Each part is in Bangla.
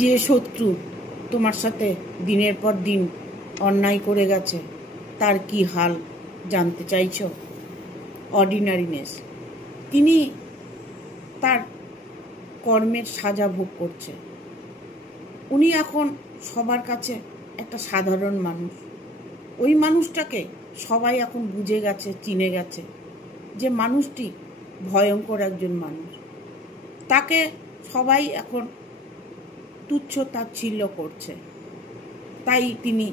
যে শত্রু তোমার সাথে দিনের পর দিন অন্যায় করে গেছে তার কি হাল জানতে চাইছো? অর্ডিনারিনেস। তিনি তার কর্মের সাজা ভোগ করছে। উনি এখন সবার কাছে একটা সাধারণ মানুষ। ওই মানুষটাকে সবাই এখন বুঝে গেছে, চিনে গেছে যে মানুষটি ভয়ঙ্কর একজন মানুষ। তাকে সবাই এখন তুচ্ছ তাচ্ছিল্য করছে। তাই তিনি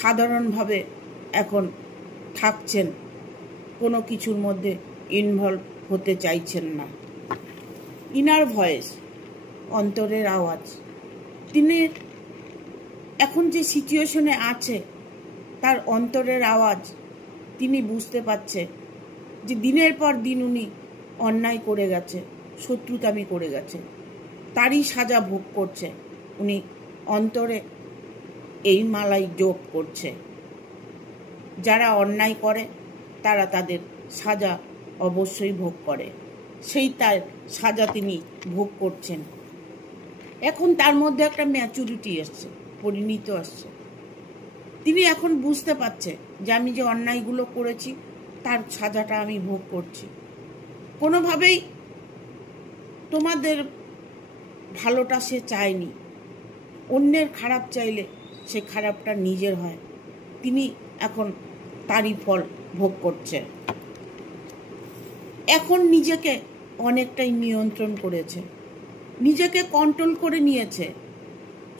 সাধারণভাবে এখন থাকছেন, কোনো কিছুর মধ্যে ইনভলভ হতে চাইছেন না। ইনার ভয়েস, অন্তরের আওয়াজ। তিনি এখন যে সিচুয়েশনে আছে তার অন্তরের আওয়াজ তিনি বুঝতে পারছে যে দিনের পর দিন উনি অন্যায় করে গেছে, শত্রুতামি করে গেছে, তারই সাজা ভোগ করছে। উনি অন্তরে এই মালাই যোগ করছে। যারা অন্যায় করে তারা তাদের সাজা অবশ্যই ভোগ করে, সেই তার সাজা তিনি ভোগ করছেন। এখন তার মধ্যে একটা ম্যাচুরিটি আসছে, পরিণত আসছে। তিনি এখন বুঝতে পারছে যে আমি যে অন্যায়গুলো করেছি তার সাজাটা আমি ভোগ করছি। কোনোভাবেই তোমাদের ভালোটা সে চায়নি, অন্যের খারাপ চাইলে সে খারাপটা নিজের হয়। তিনি এখন তারই ফল ভোগ করছে। এখন নিজেকে অনেকটাই নিয়ন্ত্রণ করেছে, নিজেকে কন্ট্রোল করে নিয়েছে।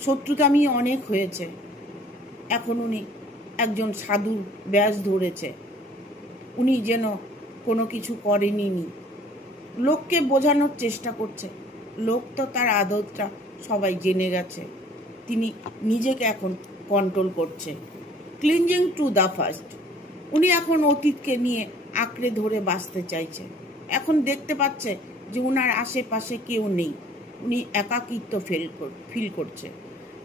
শত্রুতামি অনেক হয়েছে, এখন উনি একজন সাধুর ব্যাস ধরেছে। উনি যেন কোনো কিছু করেনি, লোককে বোঝানোর চেষ্টা করছে। লোক তো তার আদতটা সবাই জেনে গেছে। তিনি নিজেকে এখন কন্ট্রোল করছে। Cleansing to the first. উনি এখন অতীতকে নিয়ে আঁকড়ে ধরে বাঁচতে চাইছে। এখন দেখতে পাচ্ছে যে ওনার আশেপাশে কেউ নেই। উনি একাকিত্ব ফিল করছে,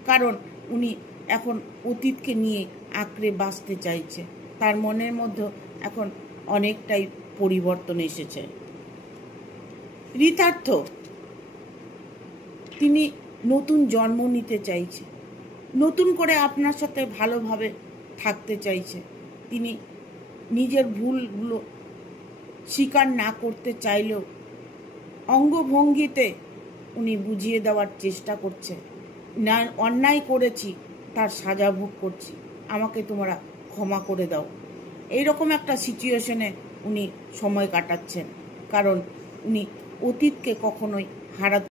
কারণ উনি এখন অতীতকে নিয়ে আঁকড়ে বাঁচতে চাইছে। তার মনের মধ্যে এখন অনেকটাই পরিবর্তন এসেছে। ঋতার্থ, তিনি নতুন জন্ম নিতে চাইছে, নতুন করে আপনার সাথে ভালোভাবে থাকতে চাইছে। তিনি নিজের ভুলগুলো স্বীকার না করতে চাইলেও অঙ্গভঙ্গিতে উনি বুঝিয়ে দেওয়ার চেষ্টা করছে, না অন্যায় করেছি, তার সাজা ভোগ করছি, আমাকে তোমরা ক্ষমা করে দাও। এইরকম একটা সিচুয়েশনে উনি সময় কাটাচ্ছেন, কারণ উনি অতীতকে কখনোই হারাতে